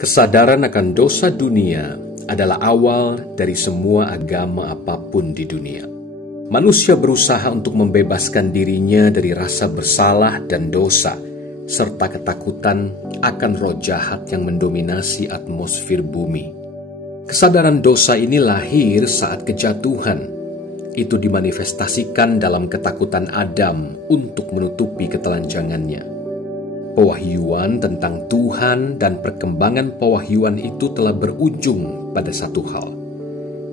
Kesadaran akan dosa dunia adalah awal dari semua agama apapun di dunia. Manusia berusaha untuk membebaskan dirinya dari rasa bersalah dan dosa, serta ketakutan akan roh jahat yang mendominasi atmosfer bumi. Kesadaran dosa ini lahir saat kejatuhan. Itu dimanifestasikan dalam ketakutan Adam untuk menutupi ketelanjangannya. Pewahyuan tentang Tuhan dan perkembangan pewahyuan itu telah berujung pada satu hal,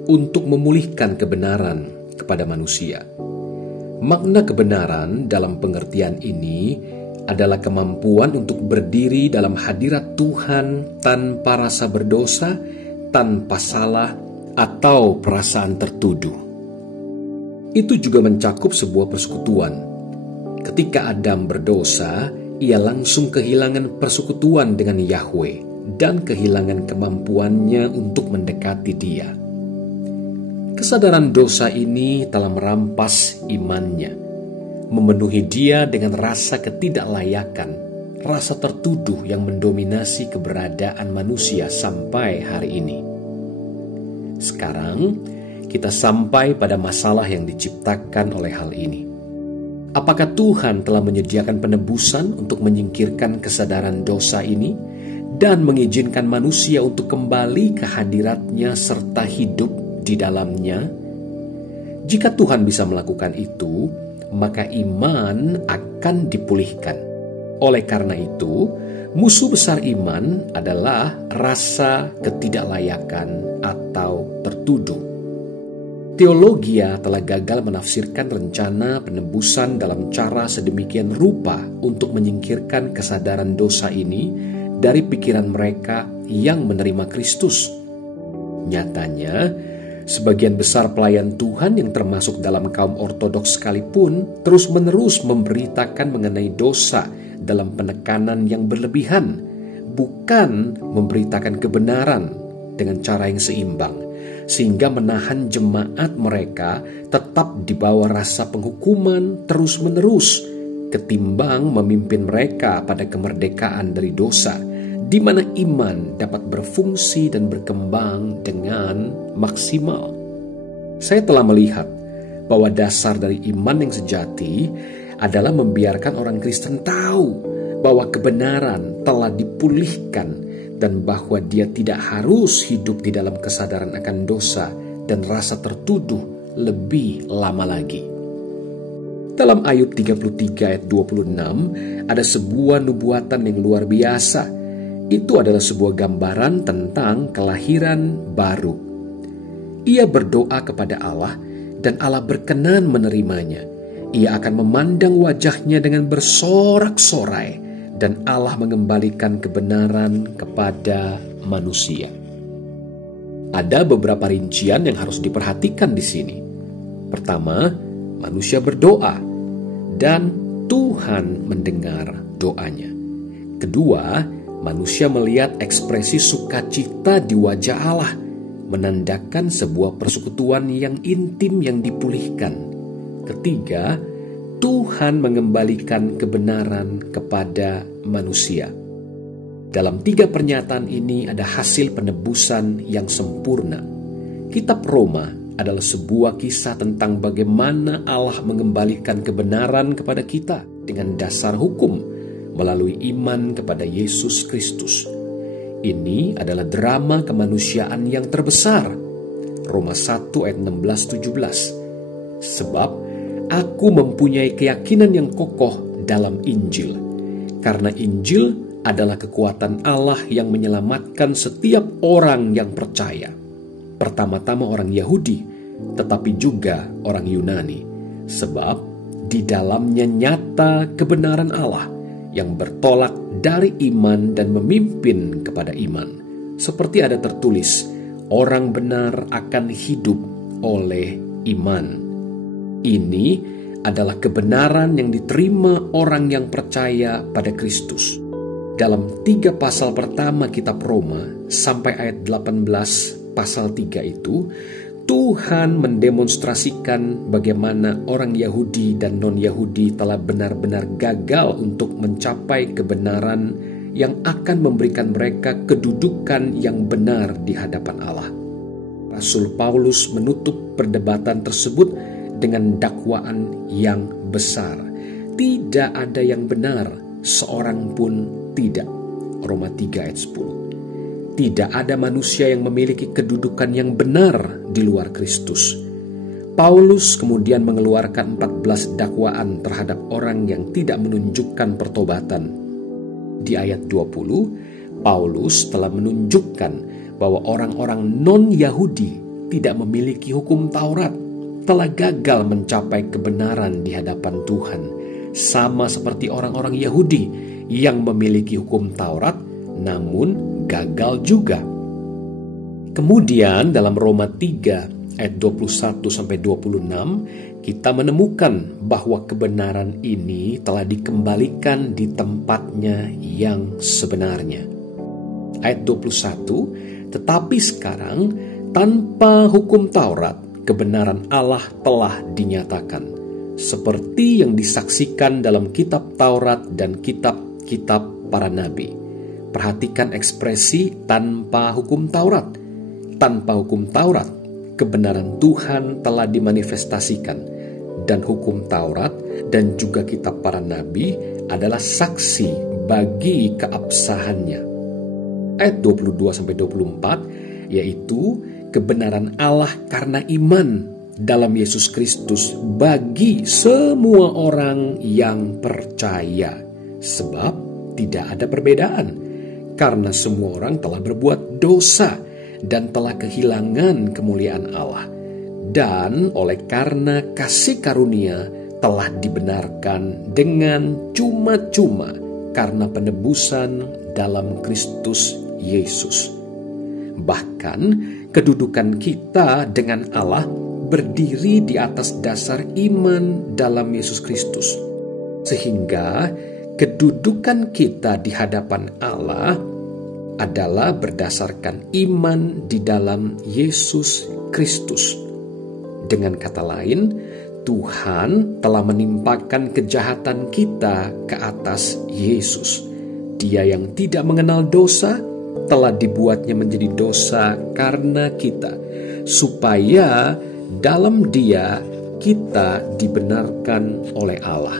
untuk memulihkan kebenaran kepada manusia. Makna kebenaran dalam pengertian ini adalah kemampuan untuk berdiri dalam hadirat Tuhan tanpa rasa berdosa, tanpa salah, atau perasaan tertuduh. Itu juga mencakup sebuah persekutuan. Ketika Adam berdosa, ia langsung kehilangan persekutuan dengan Yahweh dan kehilangan kemampuannya untuk mendekati Dia. Kesadaran dosa ini telah merampas imannya, memenuhi dia dengan rasa ketidaklayakan, rasa tertuduh yang mendominasi keberadaan manusia sampai hari ini. Sekarang, kita sampai pada masalah yang diciptakan oleh hal ini. Apakah Tuhan telah menyediakan penebusan untuk menyingkirkan kesadaran dosa ini dan mengizinkan manusia untuk kembali ke hadirat-Nya serta hidup di dalamnya? Jika Tuhan bisa melakukan itu, maka iman akan dipulihkan. Oleh karena itu, musuh besar iman adalah rasa ketidaklayakan atau tertuduh. Teologia telah gagal menafsirkan rencana penebusan dalam cara sedemikian rupa untuk menyingkirkan kesadaran dosa ini dari pikiran mereka yang menerima Kristus. Nyatanya, sebagian besar pelayan Tuhan yang termasuk dalam kaum ortodoks sekalipun terus-menerus memberitakan mengenai dosa dalam penekanan yang berlebihan, bukan memberitakan kebenaran dengan cara yang seimbang, sehingga menahan jemaat mereka tetap di bawah rasa penghukuman terus-menerus, ketimbang memimpin mereka pada kemerdekaan dari dosa, di mana iman dapat berfungsi dan berkembang dengan maksimal. Saya telah melihat bahwa dasar dari iman yang sejati adalah membiarkan orang Kristen tahu bahwa kebenaran telah dipulihkan dan bahwa dia tidak harus hidup di dalam kesadaran akan dosa dan rasa tertuduh lebih lama lagi. Dalam Ayub 33 ayat 26 ada sebuah nubuatan yang luar biasa. Itu adalah sebuah gambaran tentang kelahiran baru. Ia berdoa kepada Allah dan Allah berkenan menerimanya. Ia akan memandang wajahnya dengan bersorak-sorai dan Allah mengembalikan kebenaran kepada manusia. Ada beberapa rincian yang harus diperhatikan di sini. Pertama, manusia berdoa dan Tuhan mendengar doanya. Kedua, manusia melihat ekspresi sukacita di wajah Allah, menandakan sebuah persekutuan yang intim yang dipulihkan. Ketiga, Tuhan mengembalikan kebenaran kepada manusia. Dalam tiga pernyataan ini ada hasil penebusan yang sempurna. Kitab Roma adalah sebuah kisah tentang bagaimana Allah mengembalikan kebenaran kepada kita dengan dasar hukum melalui iman kepada Yesus Kristus. Ini adalah drama kemanusiaan yang terbesar. Roma 1 ayat 16-17. Sebab aku mempunyai keyakinan yang kokoh dalam Injil, karena Injil adalah kekuatan Allah yang menyelamatkan setiap orang yang percaya. Pertama-tama orang Yahudi, tetapi juga orang Yunani. Sebab di dalamnya nyata kebenaran Allah yang bertolak dari iman dan memimpin kepada iman. Seperti ada tertulis, orang benar akan hidup oleh iman. Ini adalah kebenaran yang diterima orang yang percaya pada Kristus. Dalam 3 pasal pertama kitab Roma sampai ayat 18 pasal 3 itu, Tuhan mendemonstrasikan bagaimana orang Yahudi dan non-Yahudi telah benar-benar gagal untuk mencapai kebenaran yang akan memberikan mereka kedudukan yang benar di hadapan Allah. Rasul Paulus menutup perdebatan tersebut dengan dakwaan yang besar. Tidak ada yang benar, seorang pun tidak. Roma 3 ayat 10. Tidak ada manusia yang memiliki kedudukan yang benar di luar Kristus. Paulus kemudian mengeluarkan 14 dakwaan terhadap orang yang tidak menunjukkan pertobatan. Di ayat 20, Paulus telah menunjukkan bahwa orang-orang non-Yahudi tidak memiliki hukum Taurat, telah gagal mencapai kebenaran di hadapan Tuhan, sama seperti orang-orang Yahudi yang memiliki hukum Taurat namun gagal juga. Kemudian dalam Roma 3 ayat 21-26 kita menemukan bahwa kebenaran ini telah dikembalikan di tempatnya yang sebenarnya. Ayat 21, tetapi sekarang tanpa hukum Taurat kebenaran Allah telah dinyatakan, seperti yang disaksikan dalam kitab Taurat dan kitab-kitab para nabi. Perhatikan ekspresi tanpa hukum Taurat. Tanpa hukum Taurat, kebenaran Tuhan telah dimanifestasikan, dan hukum Taurat dan juga kitab para nabi adalah saksi bagi keabsahannya. Ayat 22-24, yaitu kebenaran Allah karena iman dalam Yesus Kristus bagi semua orang yang percaya. Sebab tidak ada perbedaan, karena semua orang telah berbuat dosa dan telah kehilangan kemuliaan Allah, dan oleh karena kasih karunia telah dibenarkan dengan cuma-cuma karena penebusan dalam Kristus Yesus. Bahkan kedudukan kita dengan Allah berdiri di atas dasar iman dalam Yesus Kristus, sehingga kedudukan kita di hadapan Allah adalah berdasarkan iman di dalam Yesus Kristus. Dengan kata lain, Tuhan telah menimpakan kejahatan kita ke atas Yesus. Dia yang tidak mengenal dosa telah dibuatnya menjadi dosa karena kita, supaya dalam Dia kita dibenarkan oleh Allah.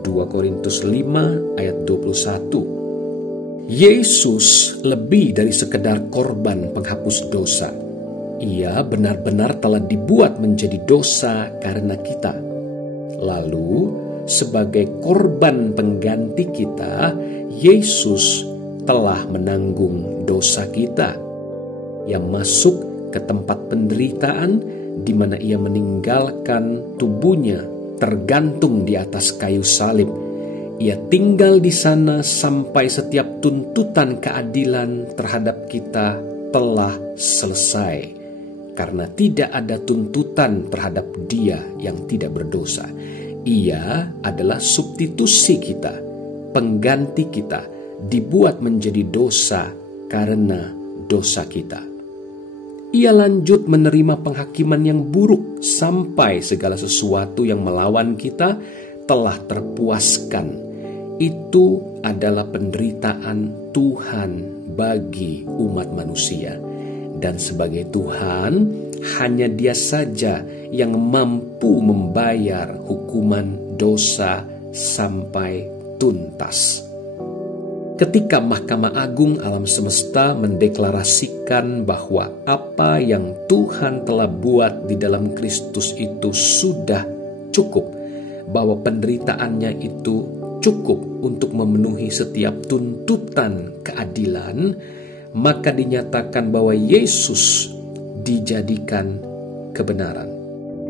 2 Korintus 5 ayat 21. Yesus lebih dari sekedar korban penghapus dosa. Ia benar-benar telah dibuat menjadi dosa karena kita. Lalu, sebagai korban pengganti kita, Yesus telah menanggung dosa kita. Ia masuk ke tempat penderitaan di mana ia meninggalkan tubuhnya tergantung di atas kayu salib. Ia tinggal di sana sampai setiap tuntutan keadilan terhadap kita telah selesai. Karena tidak ada tuntutan terhadap Dia yang tidak berdosa. Ia adalah substitusi kita, pengganti kita, dibuat menjadi dosa karena dosa kita. Ia lanjut menerima penghakiman yang buruk sampai segala sesuatu yang melawan kita telah terpuaskan. Itu adalah penderitaan Tuhan bagi umat manusia. Dan sebagai Tuhan, hanya Dia saja yang mampu membayar hukuman dosa sampai tuntas. Ketika Mahkamah Agung alam semesta mendeklarasikan bahwa apa yang Tuhan telah buat di dalam Kristus itu sudah cukup, bahwa penderitaannya itu cukup untuk memenuhi setiap tuntutan keadilan, maka dinyatakan bahwa Yesus dijadikan kebenaran.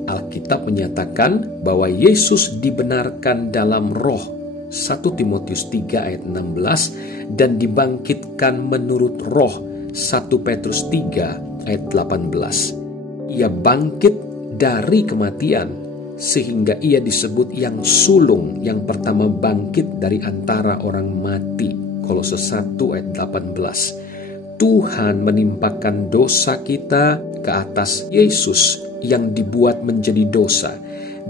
Alkitab menyatakan bahwa Yesus dibenarkan dalam roh, 1 Timotius 3 ayat 16, dan dibangkitkan menurut roh, 1 Petrus 3 ayat 18. Ia bangkit dari kematian, sehingga ia disebut yang sulung, yang pertama bangkit dari antara orang mati. Kolose 1 ayat 18. Tuhan menimpakan dosa kita ke atas Yesus yang dibuat menjadi dosa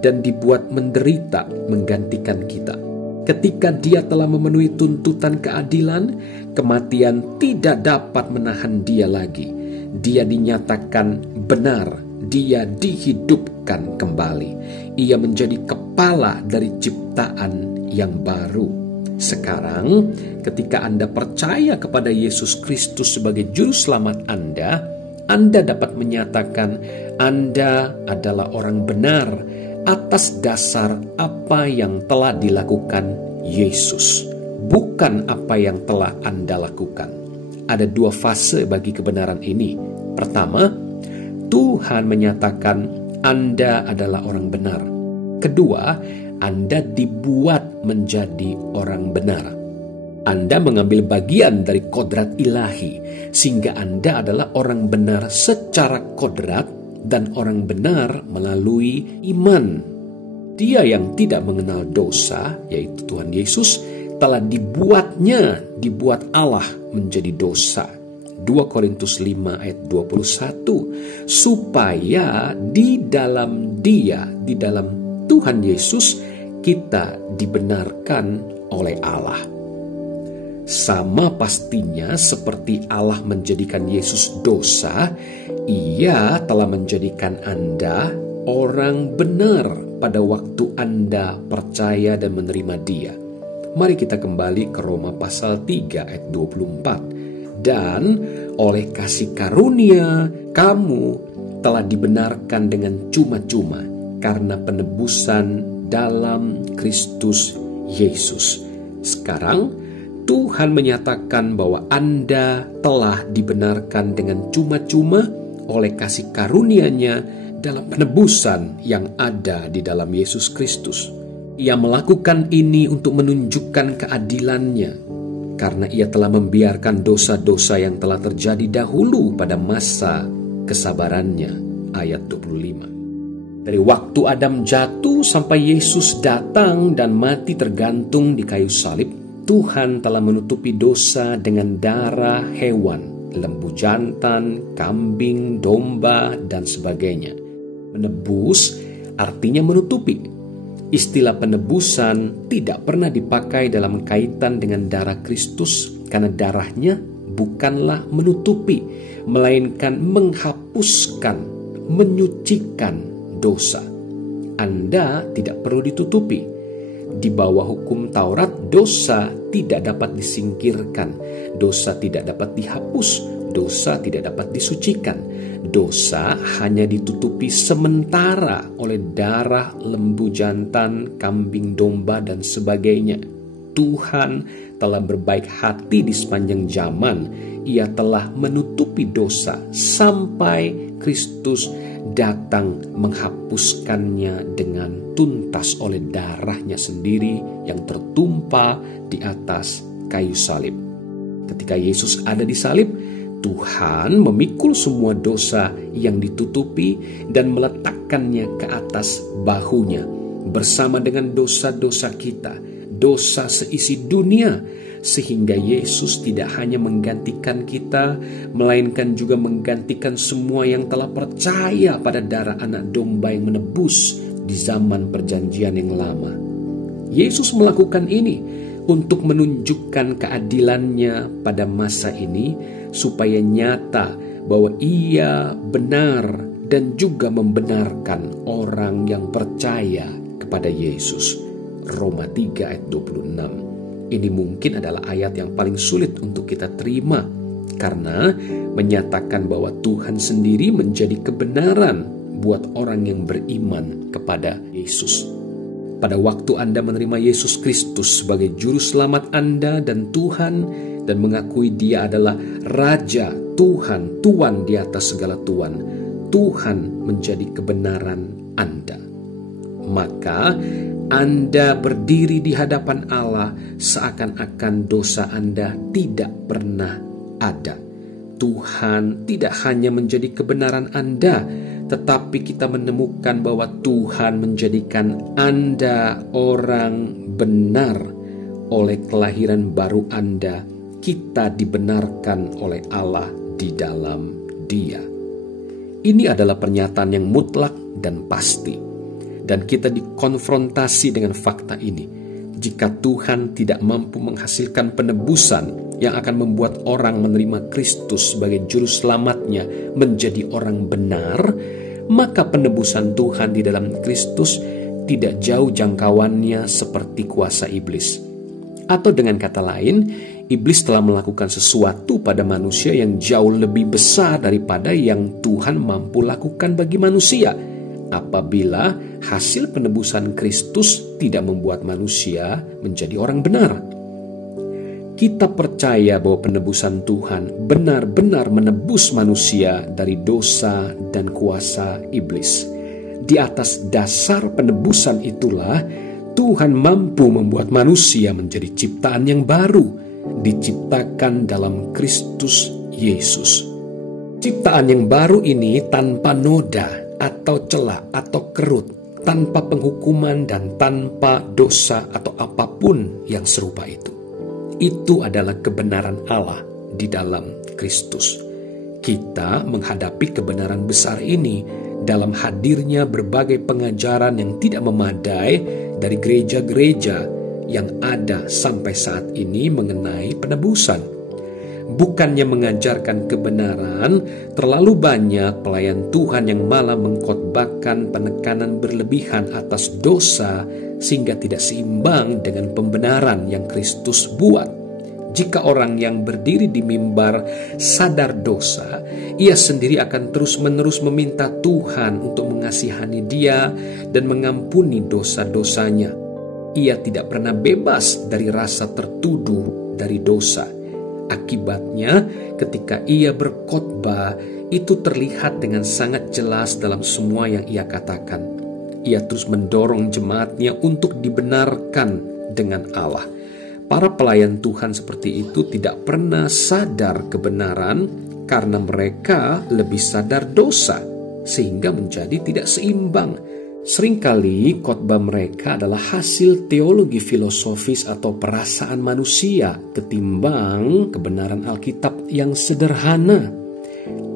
dan dibuat menderita menggantikan kita. Ketika Dia telah memenuhi tuntutan keadilan, kematian tidak dapat menahan Dia lagi. Dia dinyatakan benar, Dia dihidupkan kembali. Ia menjadi kepala dari ciptaan yang baru. Sekarang, ketika Anda percaya kepada Yesus Kristus sebagai Juru Selamat Anda dapat menyatakan Anda adalah orang benar atas dasar apa yang telah dilakukan Yesus, bukan apa yang telah Anda lakukan. Ada dua fase bagi kebenaran ini. Pertama, Tuhan menyatakan Anda adalah orang benar. Kedua, Anda dibuat menjadi orang benar. Anda mengambil bagian dari kodrat ilahi, sehingga Anda adalah orang benar secara kodrat dan orang benar melalui iman. Dia yang tidak mengenal dosa, yaitu Tuhan Yesus, telah dibuat Allah menjadi dosa. 2 Korintus 5 ayat 21, supaya di dalam Dia, di dalam Tuhan Yesus, kita dibenarkan oleh Allah. Sama pastinya seperti Allah menjadikan Yesus dosa, Ia telah menjadikan Anda orang benar pada waktu Anda percaya dan menerima Dia. Mari kita kembali ke Roma pasal 3 ayat 24. Dan oleh kasih karunia kamu telah dibenarkan dengan cuma-cuma karena penebusan dalam Kristus Yesus. Sekarang Tuhan menyatakan bahwa Anda telah dibenarkan dengan cuma-cuma oleh kasih karunia-Nya dalam penebusan yang ada di dalam Yesus Kristus. Ia melakukan ini untuk menunjukkan keadilan-Nya, karena Ia telah membiarkan dosa-dosa yang telah terjadi dahulu pada masa kesabaran-Nya. Ayat 25. Dari waktu Adam jatuh sampai Yesus datang dan mati tergantung di kayu salib, Tuhan telah menutupi dosa dengan darah hewan, lembu jantan, kambing, domba, dan sebagainya. Menebus artinya menutupi. Istilah penebusan tidak pernah dipakai dalam kaitan dengan darah Kristus, karena darahnya bukanlah menutupi, melainkan menghapuskan, menyucikan dosa. Anda tidak perlu ditutupi. Di bawah hukum Taurat, dosa tidak dapat disingkirkan, dosa tidak dapat dihapus, dosa tidak dapat disucikan. Dosa hanya ditutupi sementara oleh darah lembu jantan, kambing domba, dan sebagainya. Tuhan telah berbaik hati di sepanjang zaman. Ia telah menutupi dosa sampai Kristus datang menghapuskannya dengan tuntas oleh darahnya sendiri yang tertumpah di atas kayu salib. Ketika Yesus ada di salib, Tuhan memikul semua dosa yang ditutupi dan meletakkannya ke atas bahunya bersama dengan dosa-dosa kita, dosa seisi dunia, sehingga Yesus tidak hanya menggantikan kita, melainkan juga menggantikan semua yang telah percaya pada darah anak domba yang menebus di zaman perjanjian yang lama. Yesus melakukan ini untuk menunjukkan keadilannya pada masa ini, supaya nyata bahwa Ia benar dan juga membenarkan orang yang percaya kepada Yesus. Roma 3 ayat 26. Ini mungkin adalah ayat yang paling sulit untuk kita terima, karena menyatakan bahwa Tuhan sendiri menjadi kebenaran buat orang yang beriman kepada Yesus. Pada waktu Anda menerima Yesus Kristus sebagai Juru Selamat Anda dan Tuhan, dan mengakui Dia adalah Raja, Tuhan, Tuan di atas segala Tuan, Tuhan menjadi kebenaran Anda. Maka Anda berdiri di hadapan Allah seakan-akan dosa Anda tidak pernah ada. Tuhan tidak hanya menjadi kebenaran Anda, tetapi kita menemukan bahwa Tuhan menjadikan Anda orang benar. Oleh kelahiran baru Anda, kita dibenarkan oleh Allah di dalam Dia. Ini adalah pernyataan yang mutlak dan pasti. Dan kita dikonfrontasi dengan fakta ini. jika Tuhan tidak mampu menghasilkan penebusan yang akan membuat orang menerima Kristus sebagai juru selamatnya menjadi orang benar, maka penebusan Tuhan di dalam Kristus tidak jauh jangkauannya seperti kuasa iblis. Atau dengan kata lain, iblis telah melakukan sesuatu pada manusia yang jauh lebih besar daripada yang Tuhan mampu lakukan bagi manusia, apabila hasil penebusan Kristus tidak membuat manusia menjadi orang benar. Kita percaya bahwa penebusan Tuhan benar-benar menebus manusia dari dosa dan kuasa iblis. Di atas dasar penebusan itulah Tuhan mampu membuat manusia menjadi ciptaan yang baru, diciptakan dalam Kristus Yesus. Ciptaan yang baru ini tanpa noda atau celah atau kerut, tanpa penghukuman dan tanpa dosa atau apapun yang serupa itu. Itu adalah kebenaran Allah di dalam Kristus. Kita menghadapi kebenaran besar ini dalam hadirnya berbagai pengajaran yang tidak memadai dari gereja-gereja yang ada sampai saat ini mengenai penebusan. Bukannya mengajarkan kebenaran, terlalu banyak pelayan Tuhan yang malah mengkhotbahkan penekanan berlebihan atas dosa sehingga tidak seimbang dengan pembenaran yang Kristus buat. Jika orang yang berdiri di mimbar sadar dosa, ia sendiri akan terus-menerus meminta Tuhan untuk mengasihani dia dan mengampuni dosa-dosanya. Ia tidak pernah bebas dari rasa tertuduh dari dosa. Akibatnya, ketika ia berkhotbah, itu terlihat dengan sangat jelas dalam semua yang ia katakan. Ia terus mendorong jemaatnya untuk dibenarkan dengan Allah. Para pelayan Tuhan seperti itu tidak pernah sadar kebenaran karena mereka lebih sadar dosa, sehingga menjadi tidak seimbang. Seringkali khotbah mereka adalah hasil teologi filosofis atau perasaan manusia ketimbang kebenaran Alkitab yang sederhana.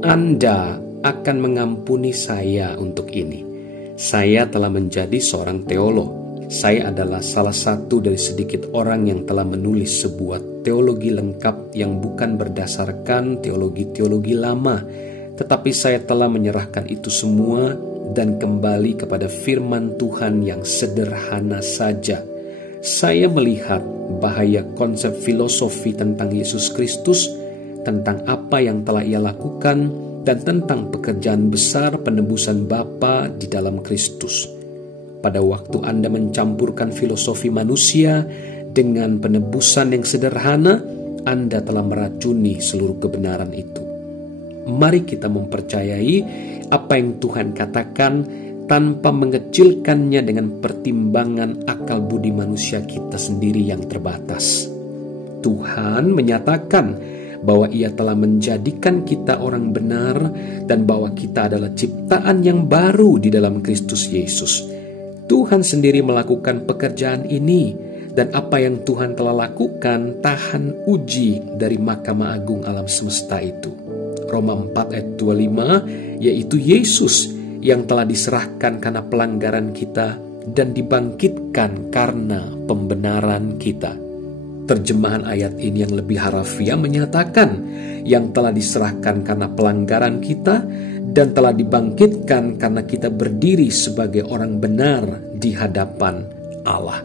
Anda akan mengampuni saya untuk ini. Saya telah menjadi seorang teolog. Saya adalah salah satu dari sedikit orang yang telah menulis sebuah teologi lengkap yang bukan berdasarkan teologi-teologi lama, tetapi saya telah menyerahkan itu semua dan kembali kepada firman Tuhan yang sederhana saja. Saya melihat bahaya konsep filosofi tentang Yesus Kristus, tentang apa yang telah ia lakukan, dan tentang pekerjaan besar penebusan Bapa di dalam Kristus. Pada waktu Anda mencampurkan filosofi manusia dengan penebusan yang sederhana, Anda telah meracuni seluruh kebenaran itu. Mari kita mempercayai apa yang Tuhan katakan tanpa mengecilkannya dengan pertimbangan akal budi manusia kita sendiri yang terbatas. Tuhan menyatakan bahwa Ia telah menjadikan kita orang benar dan bahwa kita adalah ciptaan yang baru di dalam Kristus Yesus. Tuhan sendiri melakukan pekerjaan ini, dan apa yang Tuhan telah lakukan tahan uji dari Mahkamah Agung alam semesta itu. Roma 4 ayat 25, yaitu Yesus yang telah diserahkan karena pelanggaran kita dan dibangkitkan karena pembenaran kita. Terjemahan ayat ini yang lebih harafiah menyatakan yang telah diserahkan karena pelanggaran kita dan telah dibangkitkan karena kita berdiri sebagai orang benar di hadapan Allah.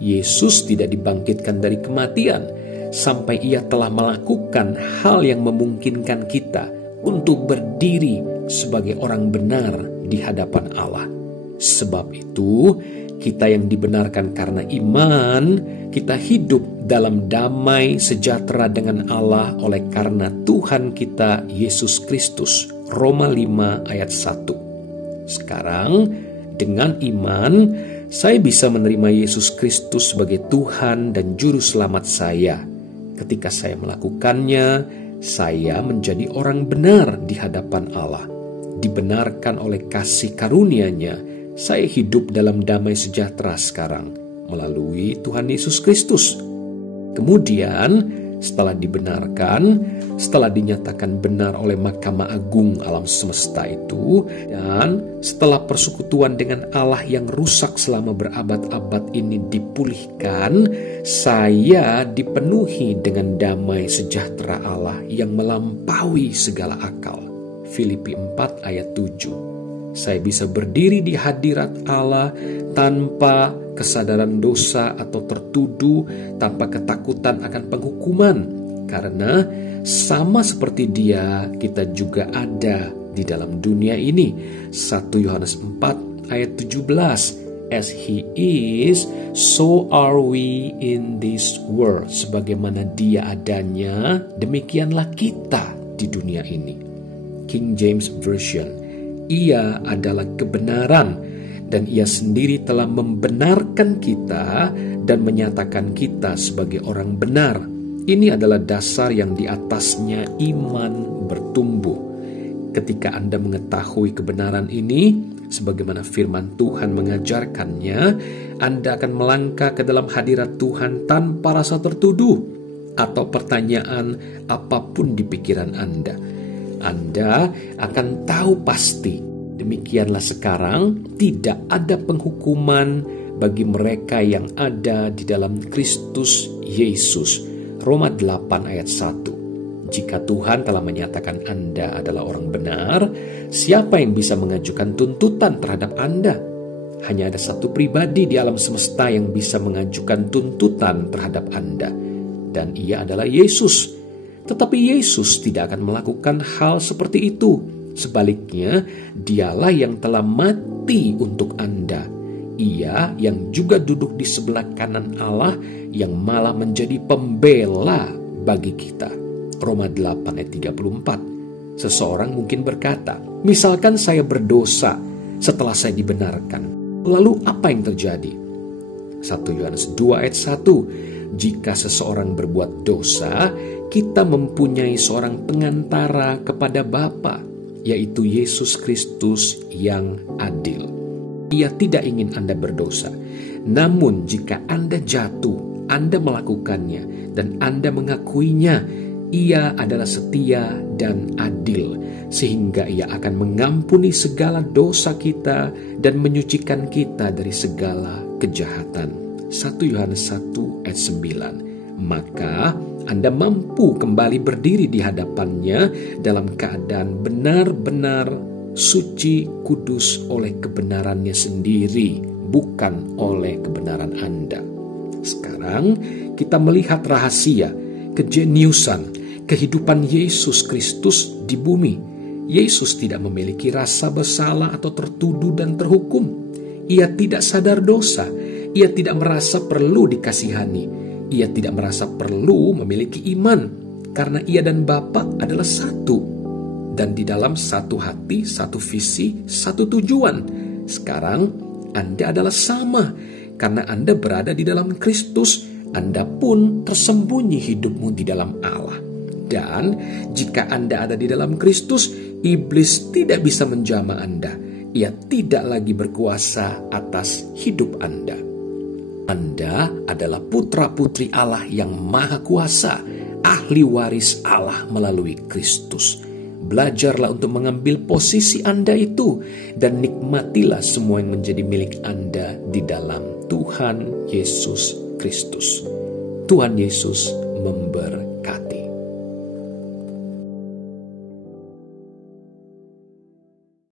Yesus tidak dibangkitkan dari kematian sampai Ia telah melakukan hal yang memungkinkan kita untuk berdiri sebagai orang benar di hadapan Allah. Sebab itu, kita yang dibenarkan karena iman, kita hidup dalam damai sejahtera dengan Allah oleh karena Tuhan kita Yesus Kristus. Roma 5 ayat 1. Sekarang, dengan iman, saya bisa menerima Yesus Kristus sebagai Tuhan dan Juru Selamat saya. Ketika saya melakukannya, saya menjadi orang benar di hadapan Allah. Dibenarkan oleh kasih karunia-Nya, saya hidup dalam damai sejahtera sekarang melalui Tuhan Yesus Kristus. Kemudian, setelah dibenarkan, setelah dinyatakan benar oleh Mahkamah Agung alam semesta itu, dan setelah persekutuan dengan Allah yang rusak selama berabad-abad ini dipulihkan, saya dipenuhi dengan damai sejahtera Allah yang melampaui segala akal. Filipi 4 ayat 7. Saya bisa berdiri di hadirat Allah tanpa kesadaran dosa atau tertuduh, tanpa ketakutan akan penghukuman. Karena sama seperti Dia, kita juga ada di dalam dunia ini. 1 Yohanes 4 ayat 17. As He is, so are we in this world. Sebagaimana Dia adanya, demikianlah kita di dunia ini. King James Version. Ia adalah kebenaran, dan Ia sendiri telah membenarkan kita dan menyatakan kita sebagai orang benar. Ini adalah dasar yang di atasnya iman bertumbuh. Ketika Anda mengetahui kebenaran ini, sebagaimana firman Tuhan mengajarkannya, Anda akan melangkah ke dalam hadirat Tuhan tanpa rasa tertuduh atau pertanyaan apapun di pikiran Anda. Anda akan tahu pasti, demikianlah sekarang tidak ada penghukuman bagi mereka yang ada di dalam Kristus Yesus. Roma 8 ayat 1. Jika Tuhan telah menyatakan Anda adalah orang benar, siapa yang bisa mengajukan tuntutan terhadap Anda? Hanya ada satu pribadi di alam semesta yang bisa mengajukan tuntutan terhadap Anda, dan Ia adalah Yesus. Tetapi Yesus tidak akan melakukan hal seperti itu. Sebaliknya, Dialah yang telah mati untuk Anda. Ia yang juga duduk di sebelah kanan Allah, yang malah menjadi pembela bagi kita. Roma 8 ayat 34. Seseorang mungkin berkata, misalkan saya berdosa setelah saya dibenarkan, lalu apa yang terjadi? 1 Yohanes 2 ayat 1. Jika seseorang berbuat dosa, kita mempunyai seorang pengantara kepada Bapa, yaitu Yesus Kristus yang adil. Ia tidak ingin Anda berdosa. Namun jika Anda jatuh, Anda melakukannya, dan Anda mengakuinya, Ia adalah setia dan adil, sehingga Ia akan mengampuni segala dosa kita dan menyucikan kita dari segala kejahatan. 1 Yohanes 1 ayat 9. Maka Anda mampu kembali berdiri di hadapannya dalam keadaan benar-benar suci, kudus oleh kebenarannya sendiri, bukan oleh kebenaran Anda. Sekarang kita melihat rahasia, kejeniusan, kehidupan Yesus Kristus di bumi. Yesus tidak memiliki rasa bersalah atau tertuduh dan terhukum. Ia tidak sadar dosa. Ia tidak merasa perlu dikasihani. Ia tidak merasa perlu memiliki iman, karena Ia dan Bapa adalah satu. Dan di dalam satu hati, satu visi, satu tujuan. Sekarang Anda adalah sama, karena Anda berada di dalam Kristus. Anda pun tersembunyi hidupmu di dalam Allah. Dan jika Anda ada di dalam Kristus, iblis tidak bisa menjamah Anda. Ia tidak lagi berkuasa atas hidup Anda. Anda adalah putra-putri Allah yang maha kuasa, ahli waris Allah melalui Kristus. Belajarlah untuk mengambil posisi Anda itu, dan nikmatilah semua yang menjadi milik Anda di dalam Tuhan Yesus Kristus. Tuhan Yesus memberkati.